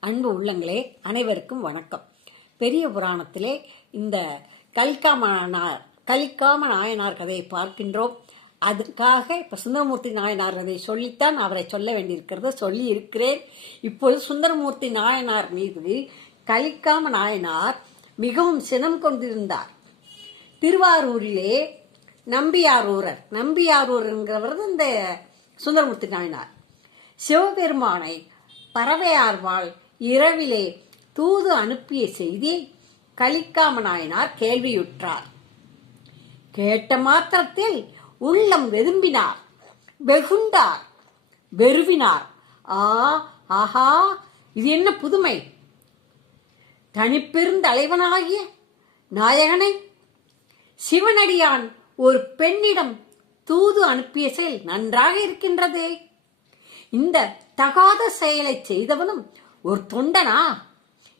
அன்பு உள்ளங்களே அனைவருக்கும் வணக்கம். பெரிய புராணத்திலே இந்த கலிக்காமனார் கலிக்காம நாயனார் கதையை பார்க்கின்றோம். அதுக்காக இப்போ சுந்தரமூர்த்தி நாயனார் கதையை சொல்லித்தான் அவரை சொல்ல வேண்டியிருக்கிறத சொல்லி இருக்கிறேன் இப்போது சுந்தரமூர்த்தி நாயனார் மீது கலிக்காம நாயனார் மிகவும் சினம் கொண்டிருந்தார். திருவாரூரிலே நம்பியாரூரர் நம்பியாரூர்ங்கிறவர் இந்த சுந்தரமூர்த்தி நாயனார். சிவபெருமானை பறவையார்வாள் இரவிலே தூது அனுப்பிய செய்தி கலிக்காம நாயனார் கேள்வியுற்றார். கேட்ட மாத்திரத்தில் உள்ளம் வெதும்பினார் வெகுண்டார் வெறுவினார். ஆ ஆஹா இது என்ன புதுமை? தனிப்பெருந்தலைவனாகிய நாயகனை? சிவனடியான் ஒரு பெண்ணிடம் தூது அனுப்பிய செயல் நன்றாக இருக்கின்றதே. இந்த தகாத செயலை செய்தவனும் ஒரு தொண்டனா?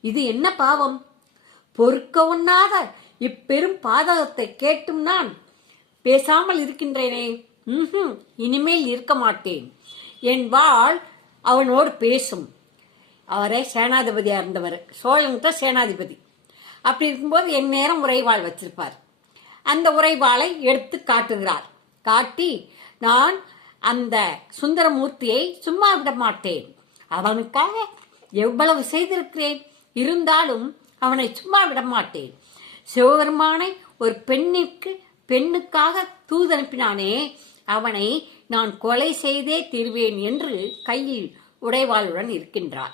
இது என்ன பாவம்? பொறுக்க உண்ணாத இப்பெரும் பாதகத்தை கேட்டும் நான். பேசாமல் இருக்கின்றேனே. ம்ஹும், இனிமேல் இருக்க மாட்டேன். என் வாழ் அவனோடு பேசும். அவரே சேனாதிபதியா இருந்தவர் சோழன்கிட்ட சேனாதிபதி. அப்படி இருக்கும்போது என் நேரம் உரைவாள் வச்சிருப்பார். அந்த உரைவாளை எடுத்து காட்டுகிறார். காட்டி நான் அந்த சுந்தரமூர்த்தியை சும்மா விட மாட்டேன். அவனுக்காக எவ்வளவு செய்திருக்கிறேன்? இருந்தாலும் அவனை சும்மா விடமாட்டேன். சிவபெருமானை ஒரு பெண்ணிற்கு பெண்ணுக்காக தூதனுப்பினானே அவனை நான் கொலை செய்தே தீர்வேன் என்று கையில் உடைவாளுடன் இருக்கின்றார்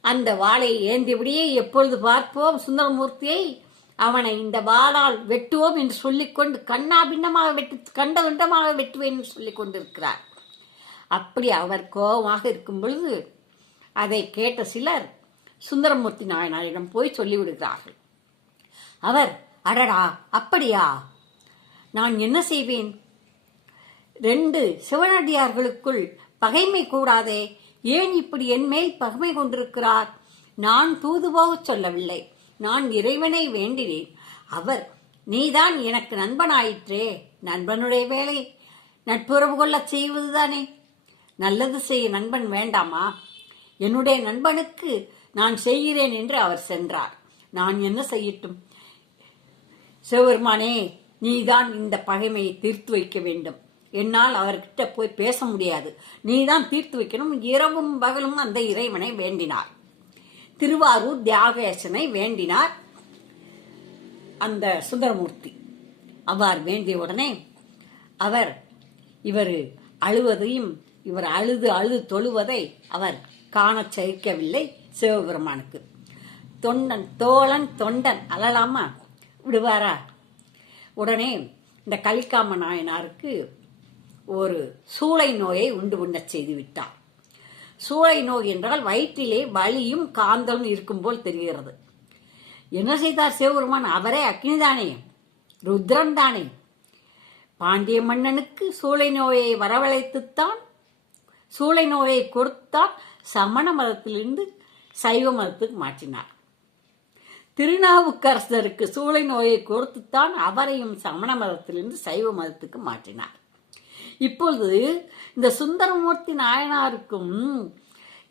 அந்த வாளை ஏந்தியபடியே எப்பொழுது பார்ப்போம் சுந்தரமூர்த்தியை? அவனை இந்த வாளால் வெட்டுவோம் என்று சொல்லிக்கொண்டு கண்ணா பின்னமாக வெட்டு கண்ட வெட்டுவேன் என்று சொல்லிக் கொண்டிருக்கிறார் அப்படி அவர் கோபமாக இருக்கும் பொழுது அதை கேட்ட சிலர் சுந்தரமூர்த்தி நாயனாரிடம் போய் சொல்லிவிடுகிறார்கள். அவர் அடடா அப்படியா? நான் என்ன செய்வேன்? ரெண்டு சிவனடியார்களுக்குள் பகைமை கூடாதே. ஏன் இப்படி என் மேல் பகைமை கொண்டிருக்கிறார்? நான் தூதுபோகச் சொல்லவில்லை. நான் இறைவனை வேண்டினேன். அவர் நீதான் எனக்கு நண்பனாயிற்றே. நண்பனுடைய வேலை. நட்புறவு கொள்ளச் செய்வதுதானே. நல்லது செய்ய நண்பன் வேண்டாமா? என்னுடைய நண்பனுக்கு நான் செய்கிறேன் என்று அவர் சென்றார். நான் என்ன செய்யட்டும்? சிவபெருமானே நீதான் இந்த பகைமையை தீர்த்து வைக்க வேண்டும். என்னால் அவர்கிட்ட போய் பேச முடியாது. நீதான் தீர்த்து வைக்கணும். இரவும் பகலும் அந்த இறைவனை வேண்டினார். திருவாரூர் தியாகேசனை வேண்டினார் அந்த சுந்தரமூர்த்தி. அவ்வாறு வேண்டிய உடனே அவர் இவர் அழுவதையும் இவர் அழுது அழுது தொழுவதை அவர் காண சகிக்கவில்லை சிவபெருமானுக்கு. தொண்டன் தோழன் தொண்டன் அழலாமா விடுவாரா? உடனே இந்த கலிக்காம நாயனாருக்கு ஒரு சூளை நோயை உண்டு உண்ண செய்து விட்டார். சூளை நோய் என்றால் வயிற்றிலே வலியும் காந்தலும் இருக்கும் போல் தெரிகிறது. என்ன செய்தார் சிவபெருமான்? அவரே அக்னிதானே ருத்ரன் தானே. பாண்டிய மன்னனுக்கு சூளை நோயை வரவழைத்துத்தான் சூளை நோயை கொடுத்தான் சமண மதத்திலிருந்து சைவ மதத்துக்கு மாற்றினார். திருநாவுக்கரசருக்கு சூளை நோயை கொடுத்துத்தான் அவரையும் சமண மதத்திலிருந்து சைவ மதத்துக்கு மாற்றினார். இப்பொழுது இந்த சுந்தரமூர்த்தி நாயனாருக்கும்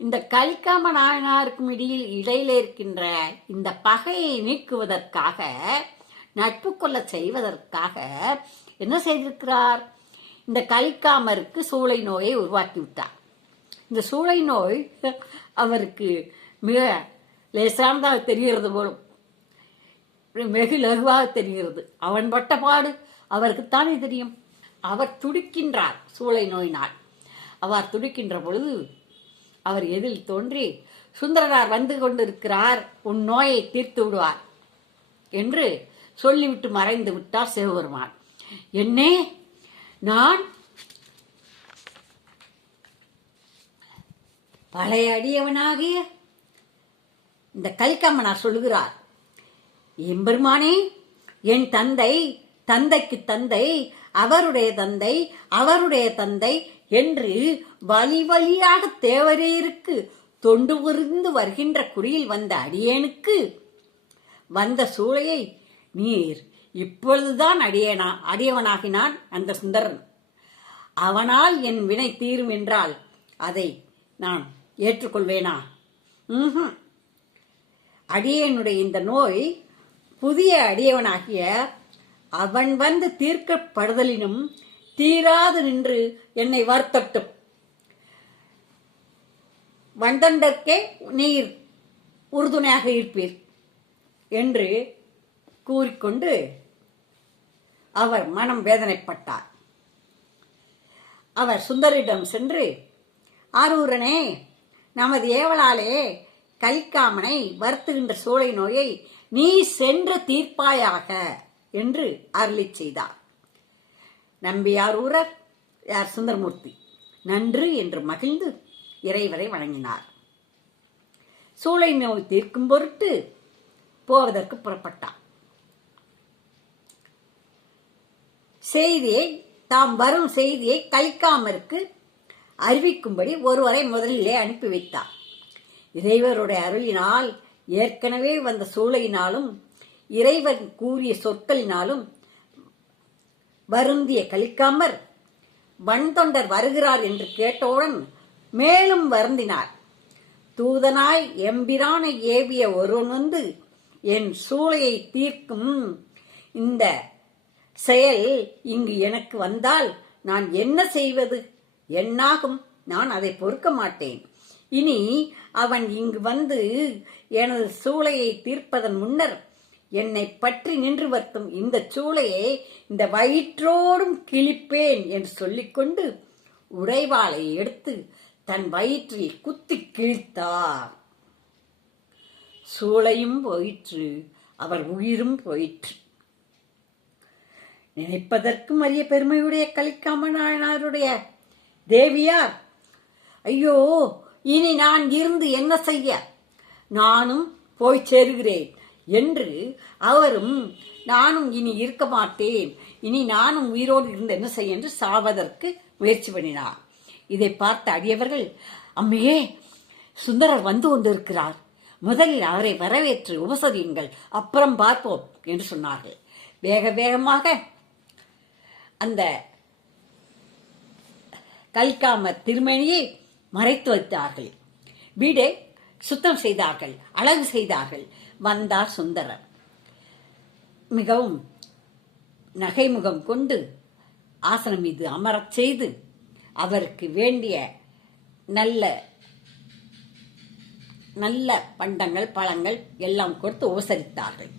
இந்த கலிக்காம நாயனாருக்கும் இடையில் இடையில இருக்கின்ற இந்த பகையை நீக்குவதற்காக நட்பு கொள்ள செய்வதற்காக என்ன செய்திருக்கிறார்? இந்த கலிக்காமருக்கு சூளை நோயை உருவாக்கி விட்டார் இந்த சூளை நோய் அவருக்கு மிக லேசானதாக தெரிகிறது போலும். வெகு லகுவாக தெரிகிறது. அவன் பட்ட பாடு அவருக்குத்தானே தெரியும். அவர் துடிக்கின்றார் சூளை நோயினால். அவர் துடிக்கின்ற பொழுது அவர் எதில் தோன்றி சுந்தரனார் வந்து கொண்டிருக்கிறார் உன் நோயை தீர்த்து விடுவார் என்று சொல்லிவிட்டு மறைந்து விட்டார் சிவபெருமான். என்னே நான் பழைய அடியவனாகிய இந்த கல்கம்மனார் சொல்லுகிறார் எம்பெருமானே என் தந்தை தந்தைக்கு தந்தை அவருடைய தந்தை அவருடைய தந்தை என்று வழி வழியாக தேவரேருக்கு தொண்டு புரிந்து வருகின்ற குடியில் வந்த அடியேனுக்கு வந்த சூளையை நீர் இப்பொழுதுதான் அடியேனா அடியவனாகினான் அந்த சுந்தரன். அவனால் என் வினை தீரும் என்றால் அதை நான் ஏற்றுக்கொள்வேனா? ம்ஹும். அடியனுடைய இந்த நோய் புதிய அடியவனாகிய அவன் வந்து தீர்க்கப்படுதலினும் தீராது நின்று என்னை வருத்தட்டும். வந்தண்டற்கே நீர் உறுதுணையாக இருப்பீர் என்று கூறிக்கொண்டு அவர் மனம் வேதனைப்பட்டார். அவர் சுந்தரிடம் சென்று ஆரூரனே நமது ஏவலாலே கலிக்காமனை வருத்துகின்ற சூளை நோயை நீ சென்று தீர்ப்பாயாக என்று அருளிச் செய்தார். நம்பியார் ஊரர் யார் சுந்தரமூர்த்தி நன்று என்று மகிழ்ந்து இறைவரை வணங்கினார். சூளை நோய் தீர்க்கும் பொருட்டு போவதற்கு புறப்பட்டார். செய்தியை தாம் வரும் செய்தியை கலிக்காமருக்கு அறிவிக்கும்படி ஒருவரை முதலிலே அனுப்பி வைத்தார். இறைவருடைய அருளினால் ஏற்கனவே வந்த சூளையினாலும் இறைவன் கூறிய சொற்களினாலும் வருந்திய கலிக்காமர் வன்தொண்டர் வருகிறார் என்று கேட்டவுடன் மேலும் வருந்தினார். தூதனாய் எம்பிரானை ஏவிய ஒருவன் வந்து என் சூளையை தீர்க்கும் இந்த செயல் இங்கு எனக்கு வந்தால் நான் என்ன செய்வது? என்னாகும்? நான் அதை பொறுக்க மாட்டேன். இனி அவன் இங்கு வந்து எனது சூளையை தீர்ப்பதன் முன்னர் என்னை பற்றி நின்று வருத்தும் இந்த சூளையை இந்த வயிற்றோடும் கிழிப்பேன் என்று சொல்லிக்கொண்டு உடைவாளை எடுத்து தன் வயிற்றில் குத்தி கிழித்தார். சூளையும் போயிற்று அவர் உயிரும் போயிற்று. நினைப்பதற்கும் அரிய பெருமையுடைய கலிக்காமனாயனாருடைய தேவியார் ஐயோ இனி நான் இருந்து என்ன செய்ய? நானும் போய் சேருகிறேன் என்று அவரும் நானும் இனி இருக்க மாட்டேன். இனி நானும் உயிரோடு இருந்து என்ன செய்ய? என்று சாவதற்கு முயற்சி பண்ணினார். இதை பார்த்த அடியவர்கள் அம்மையே சுந்தரர் வந்து கொண்டிருக்கிறார். முதலில் அவரை வரவேற்று உபசரியுங்கள். அப்புறம் பார்ப்போம் என்று சொன்னார்கள். வேக வேகமாக அந்த கல்காம திருமணியை மறைத்து வைத்தார்கள். வீடை சுத்தம் செய்தார்கள் அழகு செய்தார்கள். வந்தார் சுந்தரர். மிகவும் நகைமுகம் கொண்டு ஆசனம் மீது அமரச் செய்து அவருக்கு வேண்டிய நல்ல நல்ல பண்டங்கள் பழங்கள் எல்லாம் கொடுத்து உபசரித்தார்கள்.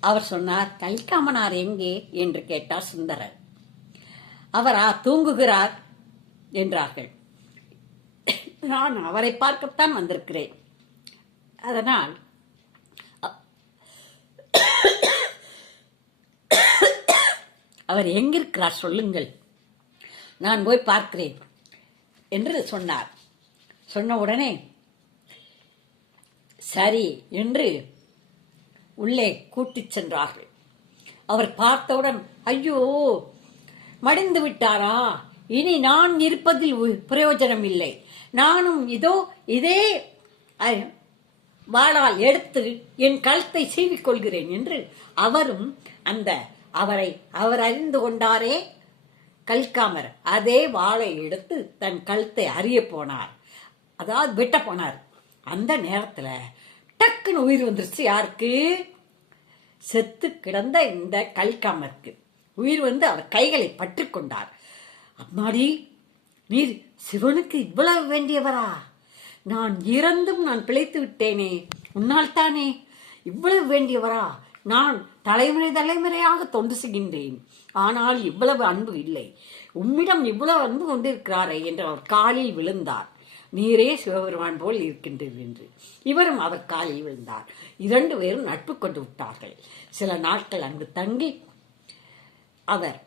அவர் சொன்னார் கல்காமனார் எங்கே? என்று கேட்டார் சுந்தரர். அவரா தூங்குகிறார்? என்றார்கள். நான் அவரை பார்க்கத்தான் வந்திருக்கிறேன். அதனால் அவர் எங்கிருக்கிறார் சொல்லுங்கள். நான் போய் பார்க்கிறேன் என்று சொன்னார். சொன்ன உடனே சரி என்று உள்ளே கூட்டிச் சென்றார்கள். அவர் பார்த்தவுடன் ஐயோ மடிந்து விட்டாரா? இனி நான் இருப்பதில் உ- பிரயோஜனம் இல்லை நானும் இதோ இதே அ- வாளால் எடுத்து என் கழுத்தை சீவிக்கொள்கிறேன் என்று அவரும் அந்த அவரை அவர் அறிந்து கொண்டாரே? கல்காமர் அதே வாளை எடுத்து தன் கழுத்தை அறிய போனார். அதாவது வெட்ட போனார். அந்த நேரத்தில் டக்குன்னு உயிர் வந்துருச்சு யாருக்கு? செத்து கிடந்த இந்த கல்காமருக்கு. உயிர் வந்து அவர் கைகளை பற்றி கொண்டார். அம்மாடி நீர் சிவனுக்கு இவ்வளவு வேண்டியவரா? நான் இறந்தும் நான் பிழைத்து விட்டேனே உன்னால் தானே? இவ்வளவு வேண்டியவரா? நான் தலைமுறை தலைமுறையாக தொண்டு செய்கின்றேன். ஆனால் இவ்வளவு அன்பு இல்லை. உம்மிடம் இவ்வளவு அன்பு கொண்டிருக்கிறாரே என்று அவர் காலில் விழுந்தார். நீரே சிவபெருமான் போல் இருக்கின்றீர் என்று. இவரும் அவர் காலில் விழுந்தார். இரண்டு பேரும் நட்பு கொண்டு விட்டார்கள். சில நாட்கள் அங்கு தங்கி அவர்.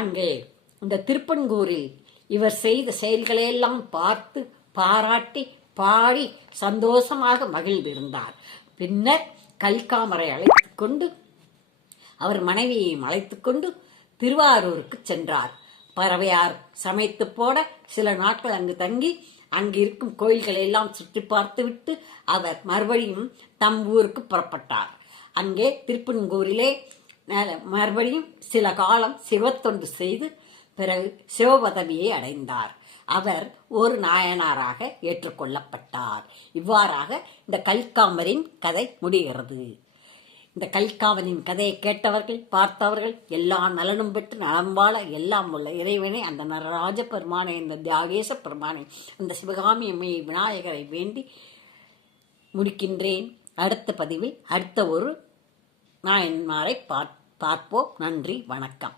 அங்கே இந்த திருப்பன்கூரில் இவர் செய்த செயல்களையெல்லாம் பார்த்து பாராட்டி பாடி சந்தோஷமாக மகிழ்ந்திருந்தார். பின்னர் கல்காமரை அழைத்து கொண்டு அவர் மனைவியையும் அழைத்து கொண்டு திருவாரூருக்கு சென்றார். பறவையார் சமைத்து போட சில நாட்கள் அங்கு தங்கி அங்கு இருக்கும் கோயில்களை எல்லாம் சுற்றி பார்த்துவிட்டு அவர் மறுபடியும் தம் ஊருக்கு புறப்பட்டார். அங்கே திருப்பன்கூரிலே மறுபடியும் சில காலம் சிவத்தொண்டு செய்து பிறகு சிவபதவியை அடைந்தார். அவர் ஒரு நாயனாராக ஏற்றுக்கொள்ளப்பட்டார். இவ்வாறாக இந்த கல்காமரின் கதை முடிகிறது. இந்த கல்காமரின் கதையை கேட்டவர்கள் பார்த்தவர்கள் எல்லா நலனும் பெற்று நலம் வாழ எல்லாம் உள்ள இறைவனை அந்த நடராஜ பெருமானை இந்த தியாகேச பெருமானை அந்த சிவகாமி அம்மையை விநாயகரை வேண்டி முடிக்கின்றேன். அடுத்த பதிவில் அடுத்த ஒரு நாயன்மாரை பார்ப்போம். நன்றி. வணக்கம்.